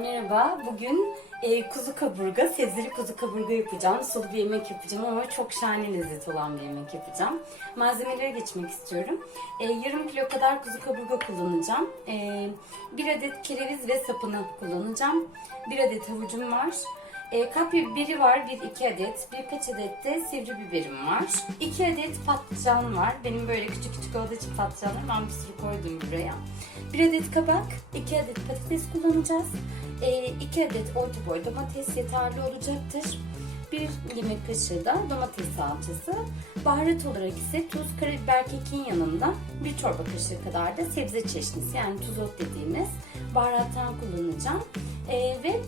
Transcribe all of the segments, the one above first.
Merhaba, bugün e, kuzu kaburga, sebzeli kuzu kaburga yapacağım. Sulu bir yemek yapacağım ama çok şahane lezzet olan bir yemek yapacağım. Malzemelere geçmek istiyorum. E, yarım kilo kadar kuzu kaburga kullanacağım. E, bir adet kereviz ve sapını kullanacağım. Bir adet havucum var. E, kapya biberi var, bir iki adet. Birkaç adet de sivri biberim var. İki adet patlıcan var. Benim böyle küçük küçük olduğu için patlıcanlar ben bir sürü koydum buraya. Bir adet kabak, iki adet patates kullanacağız. E, iki adet orta boy domates yeterli olacaktır. Bir yemek kaşığı da domates salçası. Baharat olarak ise tuz, karabiber, kekin yanında bir çorba kaşığı kadar da sebze çeşnisi yani tuzot dediğimiz baharattan kullanacağım. E, ve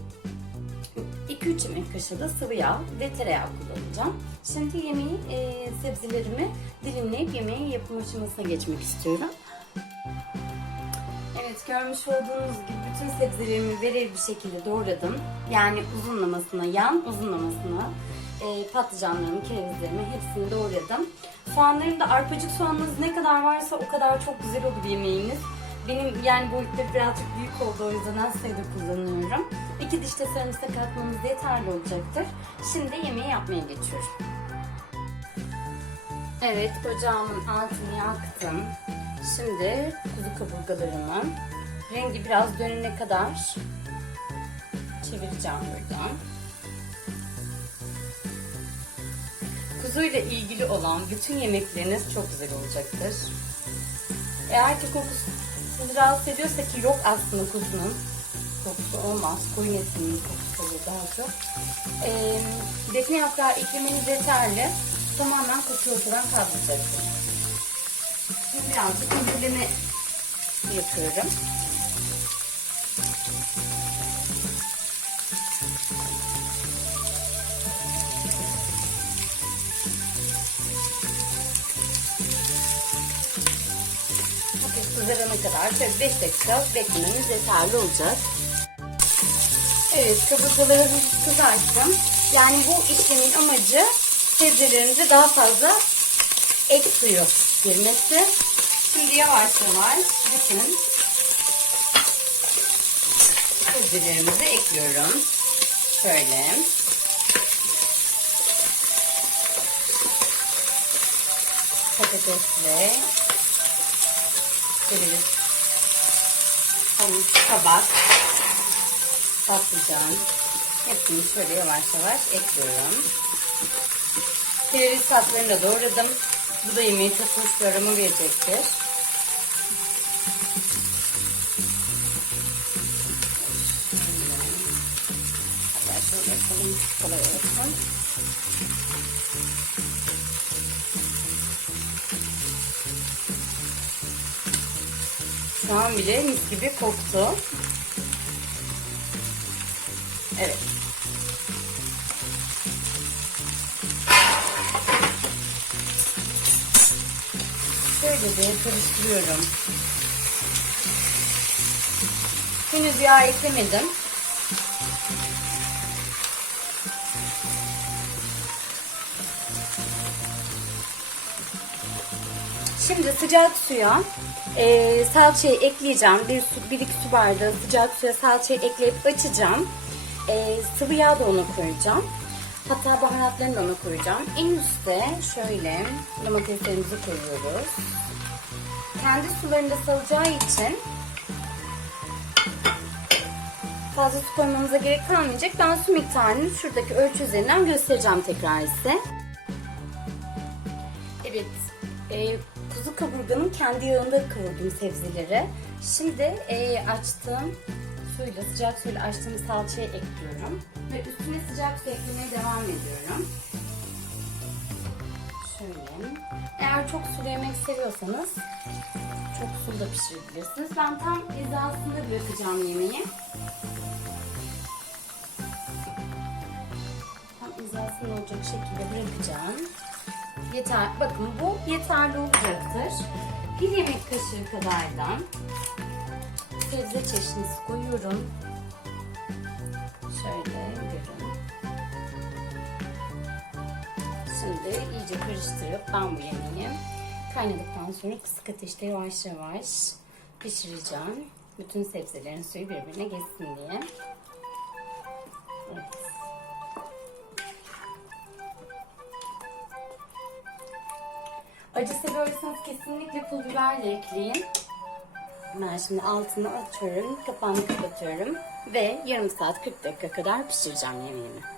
2-3 yemek kaşığı da sıvı yağ ve tereyağı kullanacağım. Şimdi yemeği, e, sebzelerimi dilimleyip yemeğin yapım aşamasına geçmek istiyorum. Evet görmüş olduğunuz gibi bütün sebzelerimi verir bir şekilde doğradım. Yani uzunlamasına, yan uzunlamasına e, patlıcanlarımı, kerevizlerimi hepsini doğradım. Soğanlarım da arpacık soğanınız ne kadar varsa o kadar çok güzel olur yemeğiniz. Benim yani boyutları birazcık büyük oldu o yüzden az sayıda kullanıyorum. İki diş de sarımsak atmamız yeterli olacaktır. Şimdi yemeği yapmaya geçiyorum. Evet ocağımın altını yaktım. Şimdi kuzu kaburgalarımı rengi biraz dönene kadar çevireceğim buradan. Kuzuyla ilgili olan bütün yemekleriniz çok güzel olacaktır. Eğer ki kokusu sizi rahatsız ediyorsa ki yok aslında kuzunun kokusu olmaz. Koyun etinin kokusu olur daha çok. Ee, defne yaprağı eklemeniz yeterli. Tamamen koku ortadan kaldıracaktır. Şimdi birazcık indirleme yapıyorum. Kızarana kadar şöyle 5 dakika beklememiz yeterli olacak. Evet kaburgaları hafif kızarttım. Yani bu işlemin amacı sebzelerimize daha fazla et suyu girmesi. Şimdi yavaş yavaş bütün sebzelerimizi ekliyorum. Şöyle. Patatesle kereviz, kabak, patlıcan hepsini şöyle yavaş yavaş ekliyorum. Kereviz saplarını da doğradım. Bu da yemeği çok hoş bir aroma verecektir. Şöyle kolay olsun. Şu an bile mis gibi koktu. Evet. Şöyle de karıştırıyorum. Henüz yağ eklemedim. Şimdi sıcak suya e, salçayı ekleyeceğim. Bir, su, bir iki su bardağı sıcak suya salçayı ekleyip açacağım. E, sıvı yağ da ona koyacağım. Hatta baharatlarını da ona koyacağım. En üstte şöyle domateslerimizi koyuyoruz. Kendi sularında salacağı için fazla su koymamıza gerek kalmayacak. Ben su miktarını şuradaki ölçü üzerinden göstereceğim tekrar size. Evet, e, kuzu kaburganın kendi yağında kavurdum sebzeleri. Şimdi e, açtığım suyla, sıcak suyla açtığım salçayı ekliyorum. Ve üstüne sıcak su eklemeye devam ediyorum. Şöyle. Eğer çok sulu yemek seviyorsanız çok sulu da pişirebilirsiniz. Ben tam hizasında bırakacağım yemeği. Tam hizasında olacak şekilde bırakacağım. Yeter, bakın bu yeterli olacaktır. Bir yemek kaşığı kadardan sebze çeşnisi koyuyorum. Şöyle görün. Şimdi iyice karıştırıp ben bu yemeği kaynadıktan sonra kısık ateşte yavaş yavaş pişireceğim. Bütün sebzelerin suyu birbirine geçsin diye. Evet. Acı seviyorsanız kesinlikle pul biber ekleyin. Ben şimdi altını açıyorum, kapağını kapatıyorum ve yarım saat 40 dakika kadar pişireceğim yemeğimi.